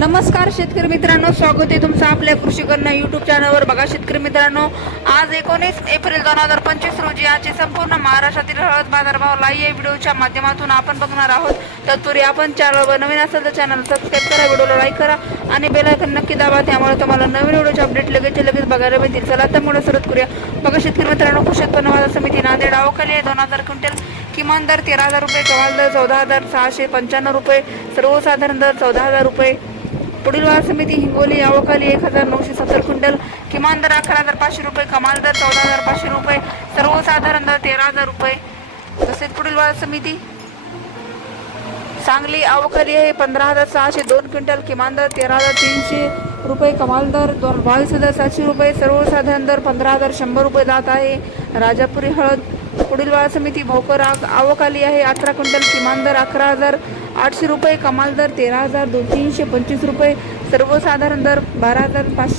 नमस्कार शेतकरी मित्रांनो स्वागत आहे तुमचं आपल्या कृषी कन्या युट्यूब चॅनलवर बघा शेतकरी मित्रांनो आज एकोणीस एप्रिल दोन हजार पंचवीस रोजी आजचे संपूर्ण महाराष्ट्रातील हळद बाजारभाव लाई या व्हिडिओच्या माध्यमातून आपण बघणार आहोत. तत्पूर्वी आपण चॅनलवर नवीन असेल तर चॅनल सबस्क्राईब करा व्हिडिओला लाईक करा आणि बेलायकन नक्की दाबा. त्यामुळे तुम्हाला नवीन व्हिडिओचे अपडेट लगेच लगेच बघायला मिळतील. चला तर मुळे सुरुवात करूया. बघा शेतकरी मित्रांनो कृषी उत्पन्न बाजार समिती नांदेड अवकाली आहे. दोन हजार क्विंटल किमान दर तेरा हजार रुपये कमाल दर चौदा हजार सहाशे पंच्याण्णव रुपये सर्वसाधारण दर चौदा हजार रुपये. पुढील बाजार समिती हिंगोली अवकाली एक हजार नऊशे सत्तर क्विंटल किमान दर अकरा हजार पाचशे रुपये कमाल दर चौदा हजार पाचशे रुपये सर्वसाधारण दर तेरा हजार रुपये. तसेच पुढील बाजार समिती सांगली अवकाली आहे पंधरा हजार सहाशे दोन क्विंटल किमान दर तेरा हजार तीनशे रुपये कमाल दर दोन बावीस हजार सातशे रुपये सर्वसाधारण दर पंधरा हजार शंभर रुपये जात आहे. राजापुरी हळद पुढील बाजार समिती भोकर आग आवक आली आहे. अठरा क्विंटल किमान दर अकरा हजार आठशे रुपये कमाल दर तेरा हजार दोन तीनशे पंचवीस रुपये. सर्वसाधारण दर बारा हजार पाचशे